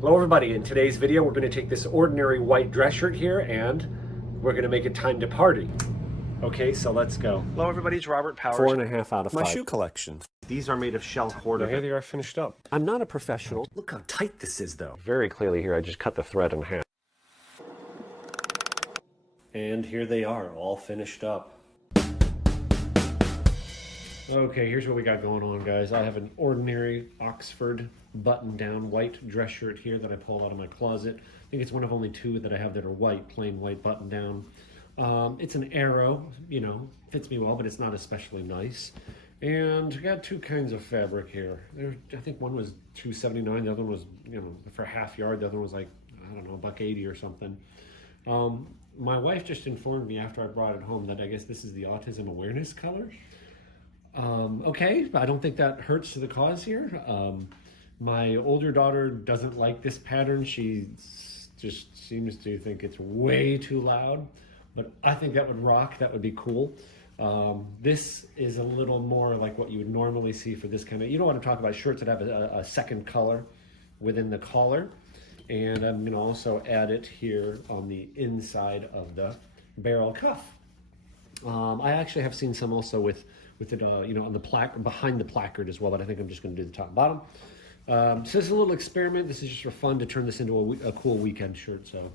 Hello everybody, in today's video we're going to take this ordinary white dress shirt here and we're going to make it time to party. Okay, so let's go. Hello everybody, it's Robert Powers. 4.5 out of 5. My shoe collection. These are made of shell cord. Here they are finished up. I'm not a professional. Look how tight this is though. Very clearly here I just cut the thread in half. And here they are, all finished up. Okay, here's what we got going on, guys. I have an ordinary Oxford button-down white dress shirt here that I pulled out of my closet. I think it's one of only two that I have that are white, plain white button-down. It's an arrow, you know, fits me well, but it's not especially nice. And I got two kinds of fabric here. I think one was $2.79, the other one was, you know, for a half yard. The other one was like, I don't know, $1.80 or something. My wife just informed me after I brought it home that I guess this is the autism awareness color. Okay, I don't think that hurts the cause here. My older daughter doesn't like this pattern. She just seems to think it's way too loud, but I think that would rock. That would be cool. This is a little more like what you would normally see for this kind of, you know what I'm talking about, shirts that have a second color within the collar. And I'm gonna also add it here on the inside of the barrel cuff. I actually have seen some also with it, you know, on the behind the placard as well, but I think I'm just going to do the top and bottom. So this is a little experiment. This is just for fun to turn this into a cool weekend shirt. So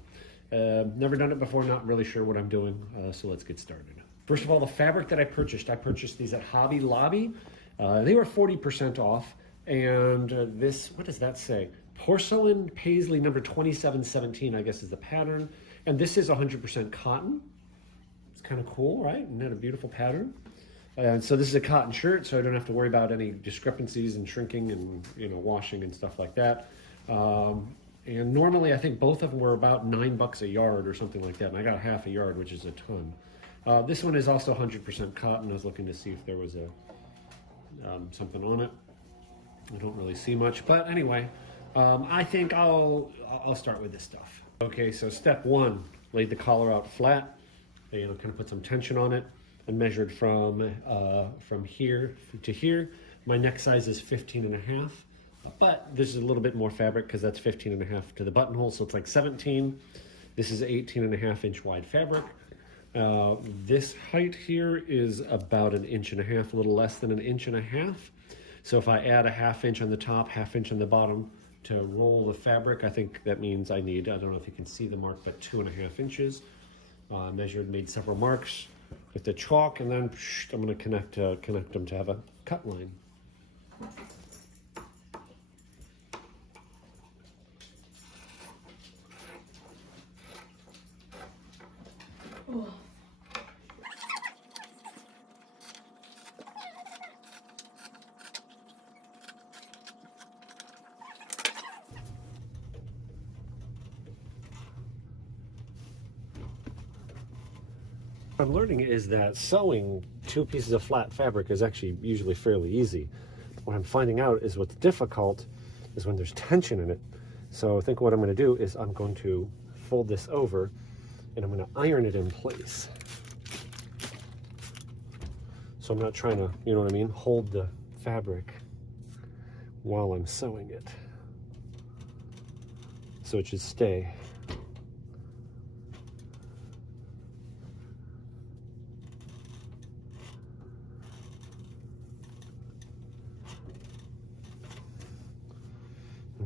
never done it before, not really sure what I'm doing. So let's get started. First of all, the fabric that I purchased these at Hobby Lobby. They were 40% off. And this, what does that say? Porcelain Paisley number 2717, I guess is the pattern. And this is 100% cotton. It's kind of cool, right? Isn't that a beautiful pattern? And so this is a cotton shirt, so I don't have to worry about any discrepancies and shrinking and, you know, washing and stuff like that. And normally I think both of them were about $9 a yard or something like that, and I got half a yard, which is a ton. This one is also 100% cotton. I was looking to see if there was something on it. I don't really see much, but anyway, I think I'll start with this stuff. Okay, so step one, laid the collar out flat. You know, kind of put some tension on it. And measured from here to here. My neck size is 15.5, but this is a little bit more fabric because that's 15.5 to the buttonhole, so it's like 17. This is 18.5 inch wide fabric. This height here is about 1.5 inches, a little less than 1.5 inches. So if I add a 1/2 inch on the top, 1/2 inch on the bottom to roll the fabric, I think that means I need, I don't know if you can see the mark, but 2.5 inches. Measured, made several marks with the chalk, and then I'm going to connect them to have a cut line. Oh. What I'm learning is that sewing two pieces of flat fabric is actually usually fairly easy. What I'm finding out is what's difficult is when there's tension in it. So I think what I'm going to do is I'm going to fold this over and I'm going to iron it in place. So I'm not trying to, you know what I mean, hold the fabric while I'm sewing it. So it should stay.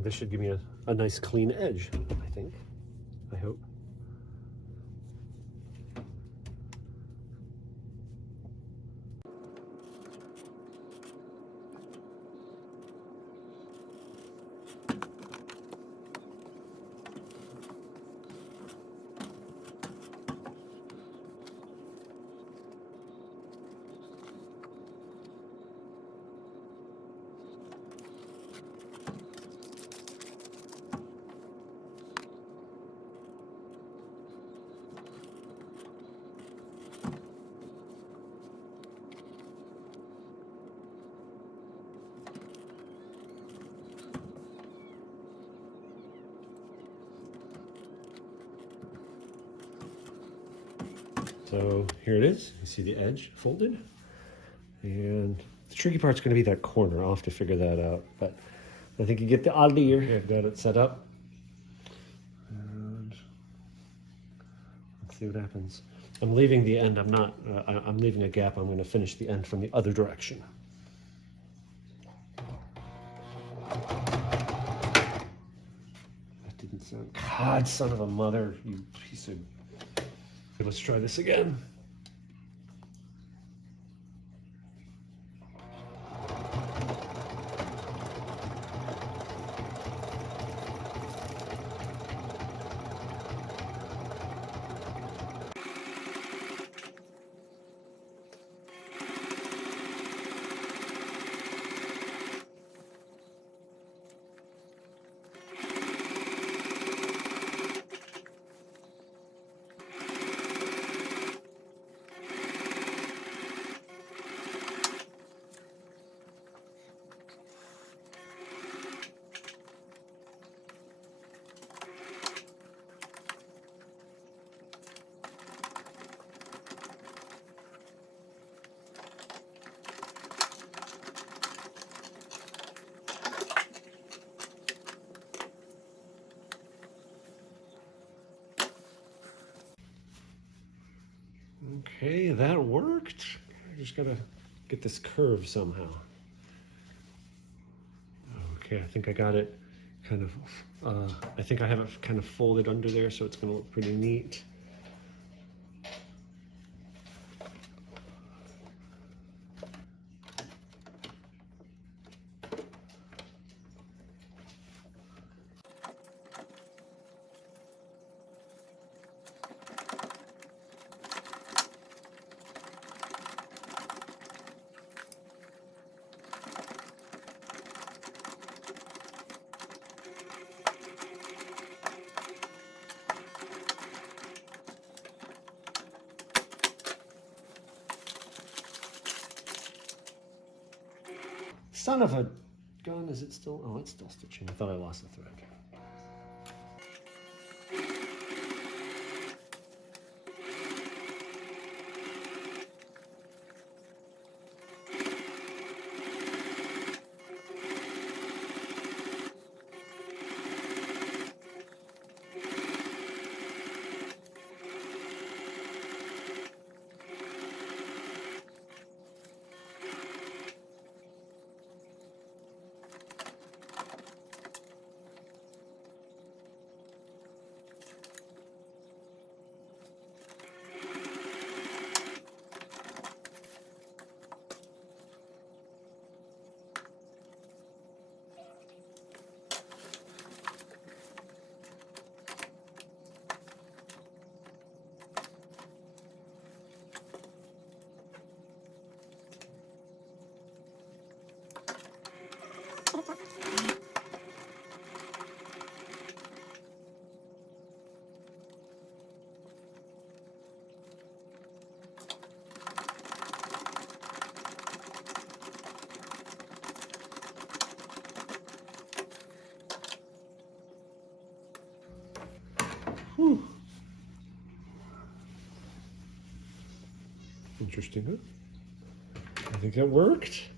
This should give me a nice clean edge, I think. I hope. So here it is. You see the edge folded. And the tricky part's going to be that corner. I'll have to figure that out. But I think you get the idea. I've got it set up. See what happens. I'm leaving the end. I'm not. I'm leaving a gap. I'm going to finish the end from the other direction. That didn't sound. God, son of a mother! You piece of. Let's try this again. Okay, that worked. I just gotta get this curve somehow. Okay, I think I got it kind of, I think I have it kind of folded under there, so it's gonna look pretty neat. Son of a gun, is it still? Oh, it's still stitching. I thought I lost the thread. Whew. Interesting, huh? I think that worked.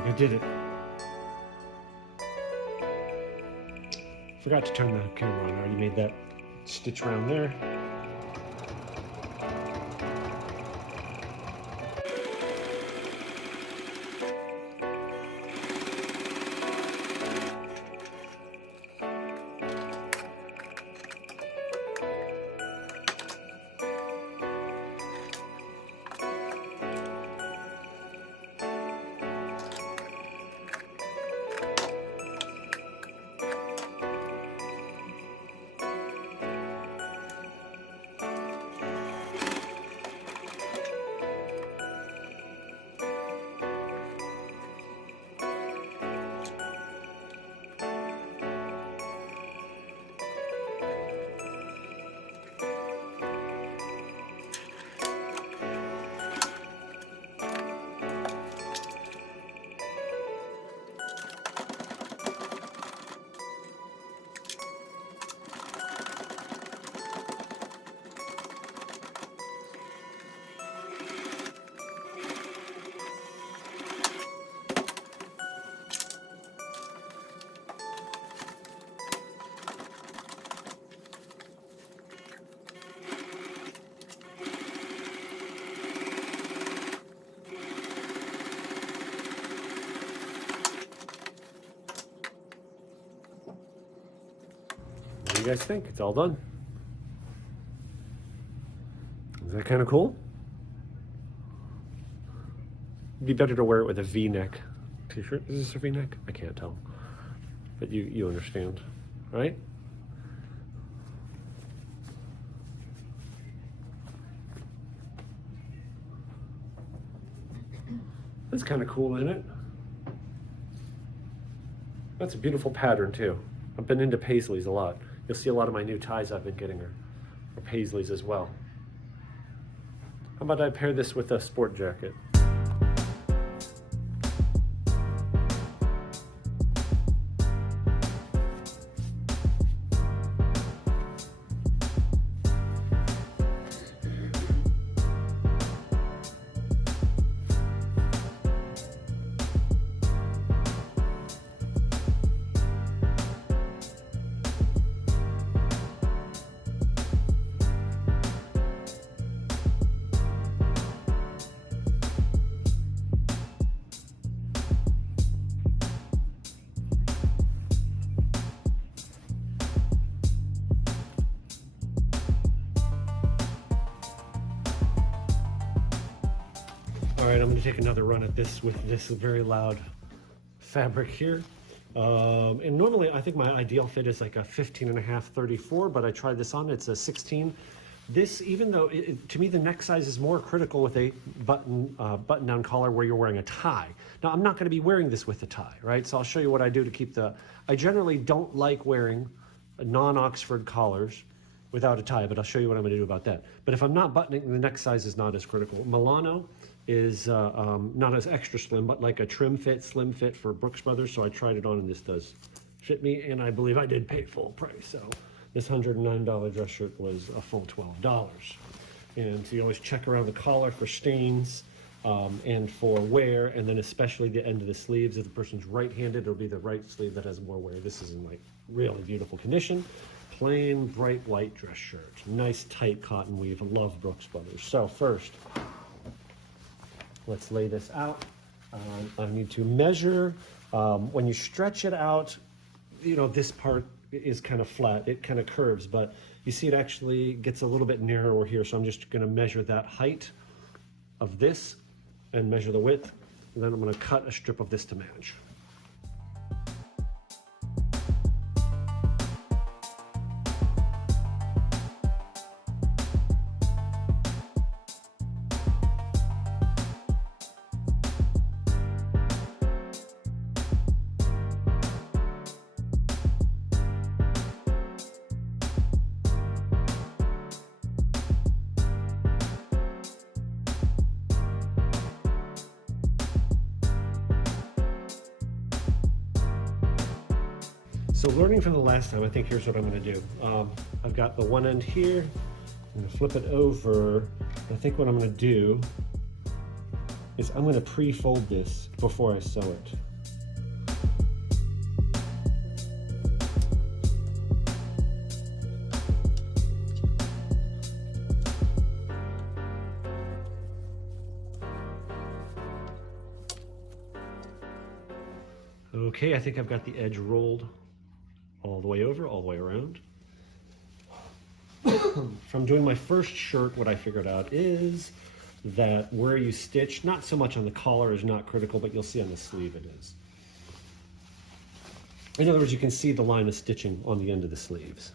think I did it. Forgot to turn the camera on. I already made that stitch around there. What do you guys think? It's all done. Is that kind of cool? It'd be better to wear it with a V-neck t-shirt. Is this a V-neck? I can't tell. But you understand, right? That's kind of cool, isn't it? That's a beautiful pattern too. I've been into paisleys a lot. You'll see a lot of my new ties I've been getting are paisleys as well. How about I pair this with a sport jacket? All right, I'm going to take another run at this with this very loud fabric here. And normally I think my ideal fit is like a 15.5, 34, but I tried this on, it's a 16. This, even though to me the neck size is more critical with a button down collar where you're wearing a tie. Now I'm not going to be wearing this with a tie, right? So I'll show you what I do to keep I generally don't like wearing non-Oxford collars without a tie, but I'll show you what I'm going to do about that. But if I'm not buttoning, the neck size is not as critical. Milano is not as extra slim, but like a trim fit, slim fit for Brooks Brothers. So I tried it on and this does fit me, and I believe I did pay full price. So this $109 dress shirt was a full $12. And so you always check around the collar for stains and for wear, and then especially the end of the sleeves. If the person's right-handed, it'll be the right sleeve that has more wear. This is in like really beautiful condition. Plain bright white dress shirt, nice tight cotton weave. Love Brooks Brothers. So first, let's lay this out. I need to measure. When you stretch it out, you know, this part is kind of flat. It kind of curves, but you see it actually gets a little bit narrower here. So I'm just going to measure that height of this and measure the width. And then I'm going to cut a strip of this to match. So learning from the last time, I think here's what I'm going to do. I've got the one end here. I'm going to flip it over. I think what I'm going to do is I'm going to pre-fold this before I sew it. Okay, I think I've got the edge rolled all the way over, all the way around. From doing my first shirt, what I figured out is that where you stitch, not so much on the collar is not critical, but you'll see on the sleeve it is. In other words, you can see the line of stitching on the end of the sleeves.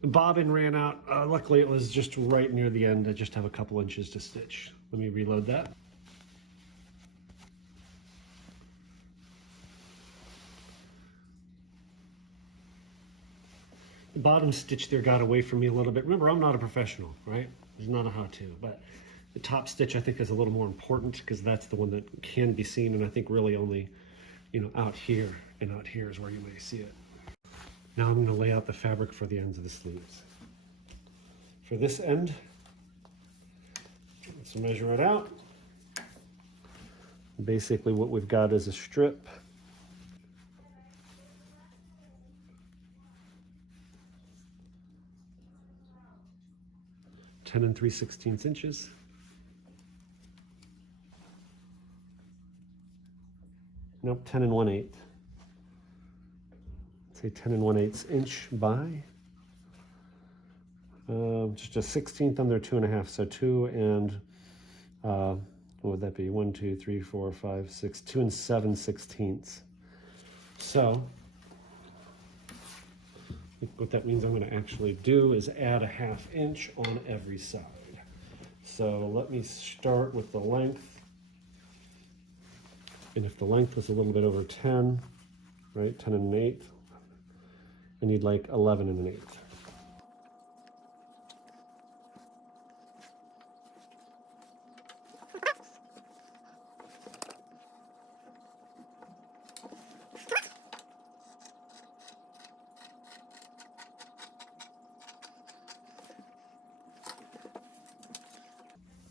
The bobbin ran out. Luckily, it was just right near the end. I just have a couple inches to stitch. Let me reload that. The bottom stitch there got away from me a little bit. Remember, I'm not a professional, right? It's not a how-to, but the top stitch I think is a little more important because that's the one that can be seen, and I think really only, out here and out here is where you may see it. Now I'm going to lay out the fabric for the ends of the sleeves. For this end, let's measure it out. Basically what we've got is a strip. Ten and 3/16 inches. Nope, 10 and 1/8. Say 10 and 1/8 inch by just a 16th under 2.5. So 2 and what would that be? 1, 2, 3, 4, 5, 6, 2 and 7/16. So what that means I'm going to actually do is add a 1/2 inch on every side. So let me start with the length. And if the length was a little bit over 10, right, 10 and 1/8, I need like 11 and 1/8.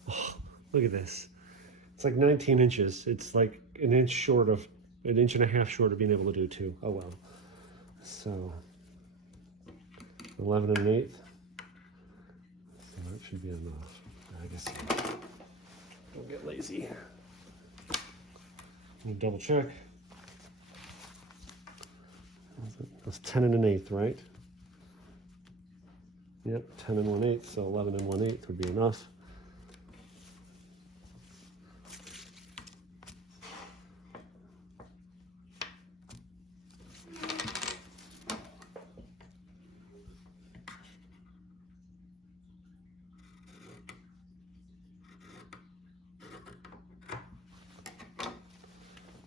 Oh, look at this. It's like 19 inches. It's like an inch short of, an inch and a half short of being able to do 2. Oh well. So 11 and 1/8. So that should be enough. I guess don't get lazy. Let me double check. That's 10 and 1/8, right? Yep, 10 and 1/8. So 11 and 1/8 would be enough.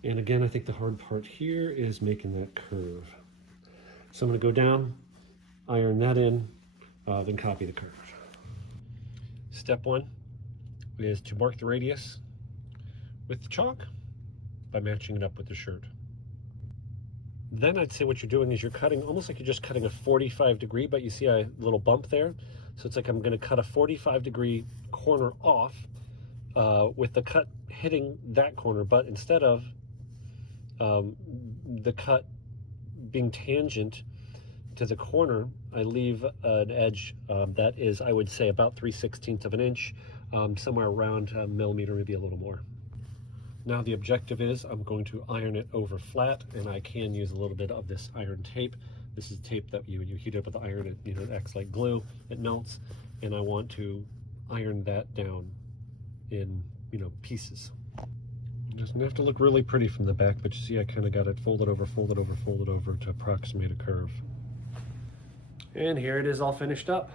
And again, I think the hard part here is making that curve. So I'm going to go down, iron that in, then copy the curve. Step 1 is to mark the radius with the chalk by matching it up with the shirt. Then I'd say what you're doing is you're cutting almost like you're just cutting a 45-degree, but you see a little bump there. So it's like I'm going to cut a 45-degree corner off with the cut hitting that corner, but instead of the cut being tangent to the corner, I leave an edge that is, I would say, about 3/16 of an inch, somewhere around a millimeter, maybe a little more. Now the objective is I'm going to iron it over flat, and I can use a little bit of this iron tape. This is tape that you heat up with the iron, it acts like glue, it melts, and I want to iron that down in pieces. It doesn't have to look really pretty from the back, but you see I kind of got it folded over, folded over, folded over to approximate a curve. And here it is all finished up.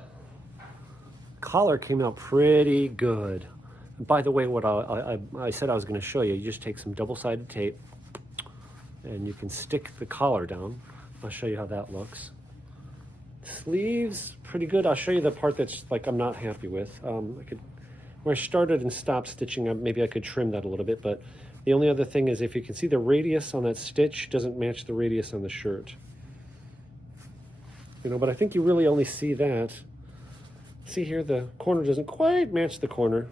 Collar came out pretty good. And by the way, what I said I was going to show you, you just take some double-sided tape and you can stick the collar down. I'll show you how that looks. Sleeves, pretty good. I'll show you the part that's like I'm not happy with. Where I started and stopped stitching, maybe I could trim that a little bit, but the only other thing is if you can see the radius on that stitch doesn't match the radius on the shirt. But I think you really only see that. See here, the corner doesn't quite match the corner.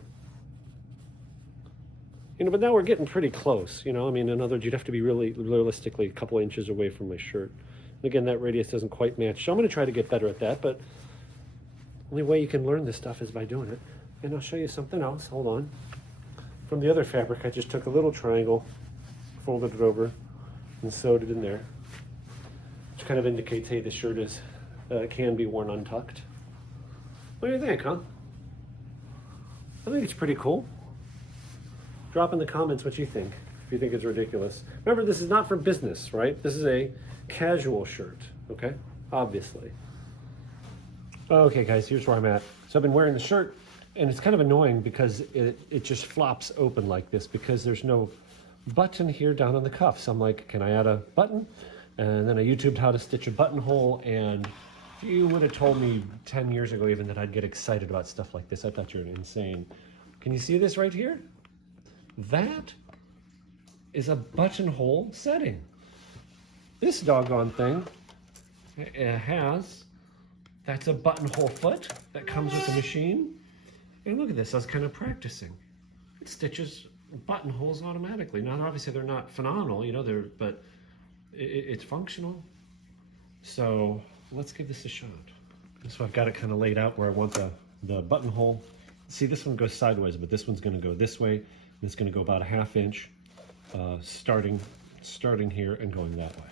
But now we're getting pretty close, I mean, in other words, you'd have to be really realistically a couple inches away from my shirt. And again, that radius doesn't quite match. So I'm going to try to get better at that, but the only way you can learn this stuff is by doing it. And I'll show you something else. Hold on. From the other fabric, I just took a little triangle, folded it over, and sewed it in there. Which kind of indicates, hey, this shirt is can be worn untucked. What do you think, huh? I think it's pretty cool. Drop in the comments what you think, if you think it's ridiculous. Remember, this is not for business, right? This is a casual shirt, okay? Obviously. Okay, guys, here's where I'm at. So I've been wearing the shirt, and it's kind of annoying because it just flops open like this because there's no button here down on the cuff. So I'm like, can I add a button? And then I YouTubed how to stitch a buttonhole, and if you would have told me 10 years ago even that I'd get excited about stuff like this, I thought you were insane. Can you see this right here? That is a buttonhole setting. This doggone thing that's a buttonhole foot that comes with the machine. And look at this, I was kind of practicing. It stitches buttonholes automatically. Now, obviously they're not phenomenal, but it's functional. So let's give this a shot. So I've got it kind of laid out where I want the buttonhole. See, this one goes sideways, but this one's gonna go this way. And it's gonna go about a 1/2 inch, starting here and going that way.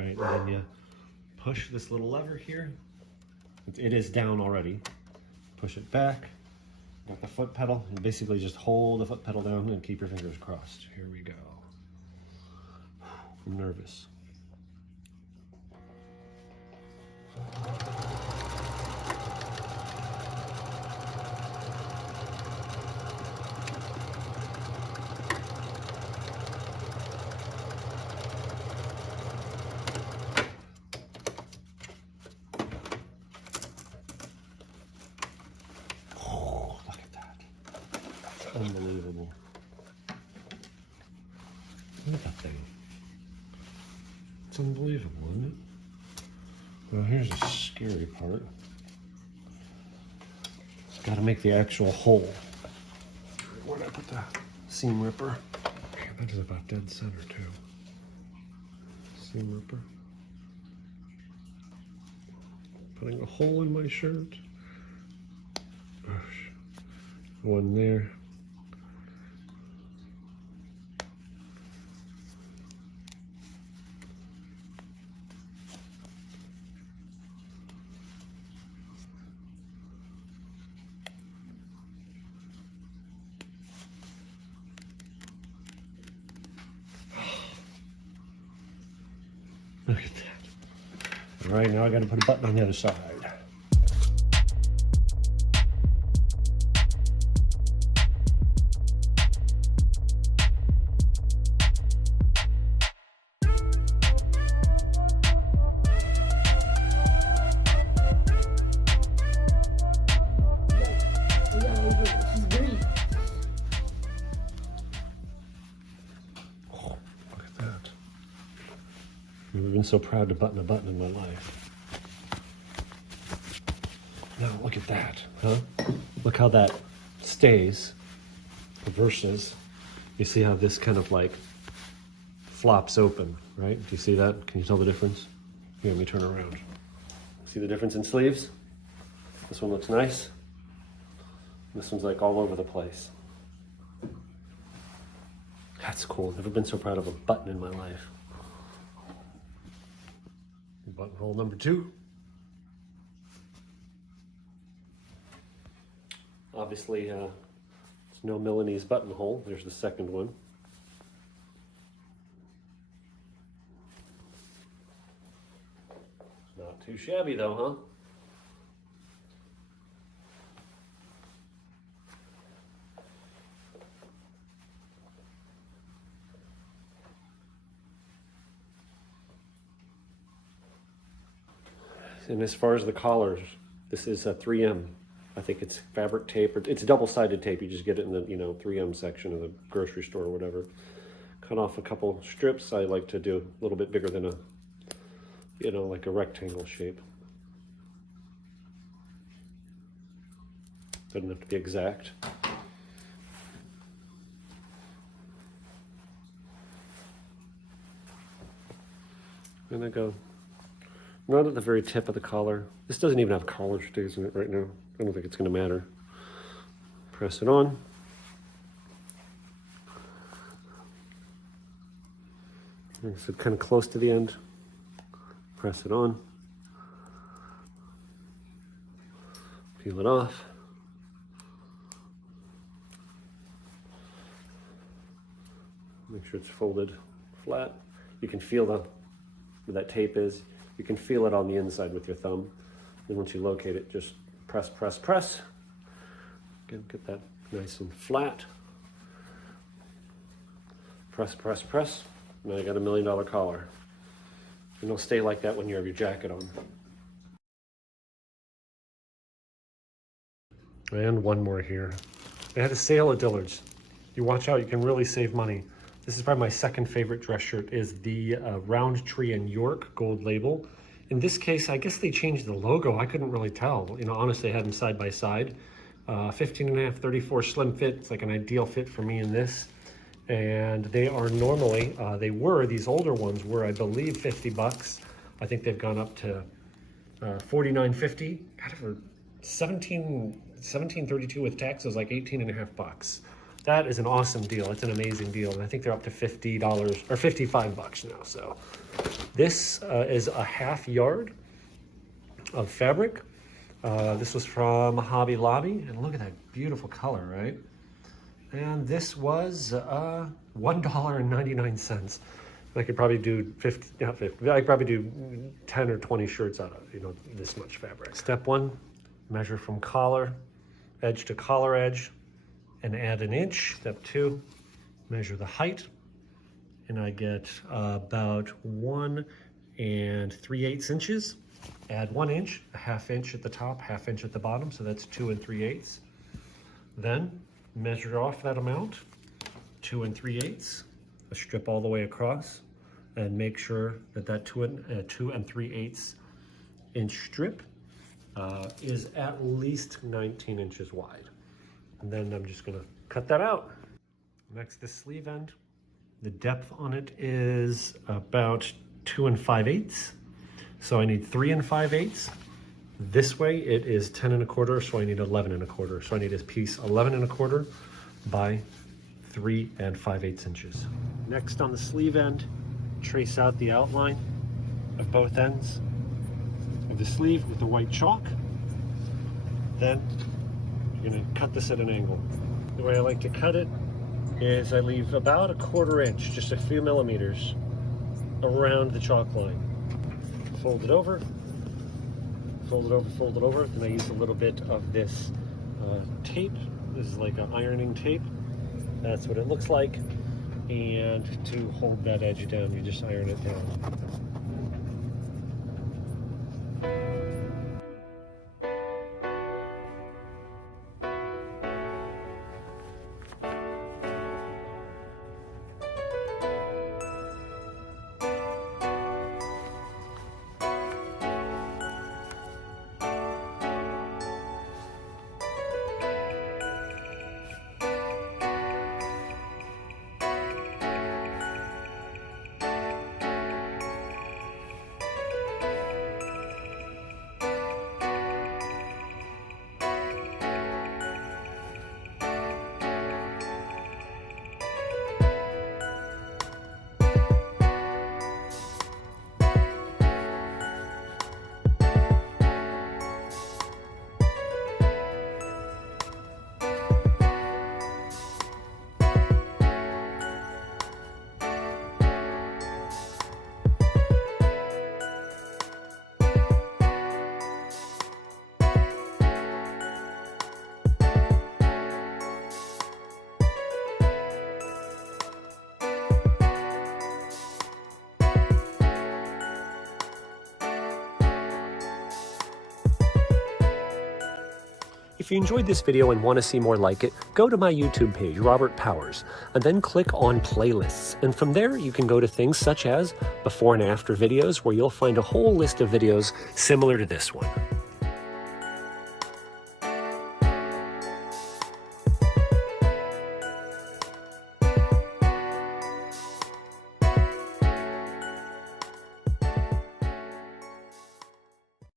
And then you push this little lever here. It is down already. Push it back. Got the foot pedal. And basically just hold the foot pedal down and keep your fingers crossed. Here we go. I'm nervous. Unbelievable. Look at that thing. It's unbelievable, isn't it? Well, here's the scary part. It's got to make the actual hole. Where'd I put the seam ripper? Man, that is about dead center, too. Seam ripper. Putting a hole in my shirt. Gosh. One there. All right, now I got to put a button on the other side. I've been so proud to button a button in my life. Now look at that, huh? Look how that stays versus, you see how this kind of like flops open, right? Do you see that? Can you tell the difference? Here, let me turn around. See the difference in sleeves? This one looks nice. This one's like all over the place. That's cool. Never been so proud of a button in my life. Buttonhole number 2. Obviously, it's no Milanese buttonhole. There's the second one. Not too shabby though, huh? And as far as the collars, this is a 3M. I think it's fabric tape, or it's double-sided tape. You just get it in the 3M section of the grocery store or whatever. Cut off a couple strips. I like to do a little bit bigger than a, like a rectangle shape. Doesn't have to be exact. And I go not at the very tip of the collar. This doesn't even have collar stays in it right now. I don't think it's going to matter. Press it on. Like I said, kind of close to the end. Press it on. Peel it off. Make sure it's folded flat. You can feel where that tape is. You can feel it on the inside with your thumb. Then once you locate it, just press, press, press. Get that nice and flat. Press, press, press. Now you got a $1 million collar. And it'll stay like that when you have your jacket on. And one more here. They had a sale at Dillard's. You watch out, you can really save money. This is probably my second favorite dress shirt, is the Roundtree and York gold label. In this case, I guess they changed the logo. I couldn't really tell. Honestly, I had them side by side. 15.5, 34 slim fit. It's like an ideal fit for me in this. And they are normally, these older ones were, I believe, 50 bucks. I think they've gone up to $49.50. God, for 17.32 with tax, it was like 18.5 bucks. That is an awesome deal. It's an amazing deal. And I think they're up to $50 or 55 bucks now. So this is a half yard of fabric. This was from Hobby Lobby. And look at that beautiful color, right? And this was $1.99. I could probably do 50, not 50, I could probably do 10 or 20 shirts out of, this much fabric. Step 1, measure from collar, edge to collar edge, and add an inch. Step 2, measure the height, and I get about 1 3/8 inches. Add 1 inch, a ½ inch at the top, ½ inch at the bottom, so that's 2 3/8. Then measure off that amount, 2 3/8, a strip all the way across, and make sure that that 2 3/8 inch strip is at least 19 inches wide. And then I'm just gonna cut that out. Next, the sleeve end. The depth on it is about 2 5/8. So I need 3 5/8. This way it is 10 1/4, so I need 11 1/4. So I need a piece 11 1/4 by 3 5/8 inches. Next, on the sleeve end, trace out the outline of both ends of the sleeve with the white chalk. Then you're gonna cut this at an angle. The way I like to cut it is I leave about 1/4 inch, just a few millimeters, around the chalk line. Fold it over, fold it over. Then I use a little bit of this tape. This is like an ironing tape. That's what it looks like. And to hold that edge down, you just iron it down. If you enjoyed this video and want to see more like it, go to my YouTube page, Robert Powers, and then click on playlists. And from there, you can go to things such as before and after videos, where you'll find a whole list of videos similar to this one.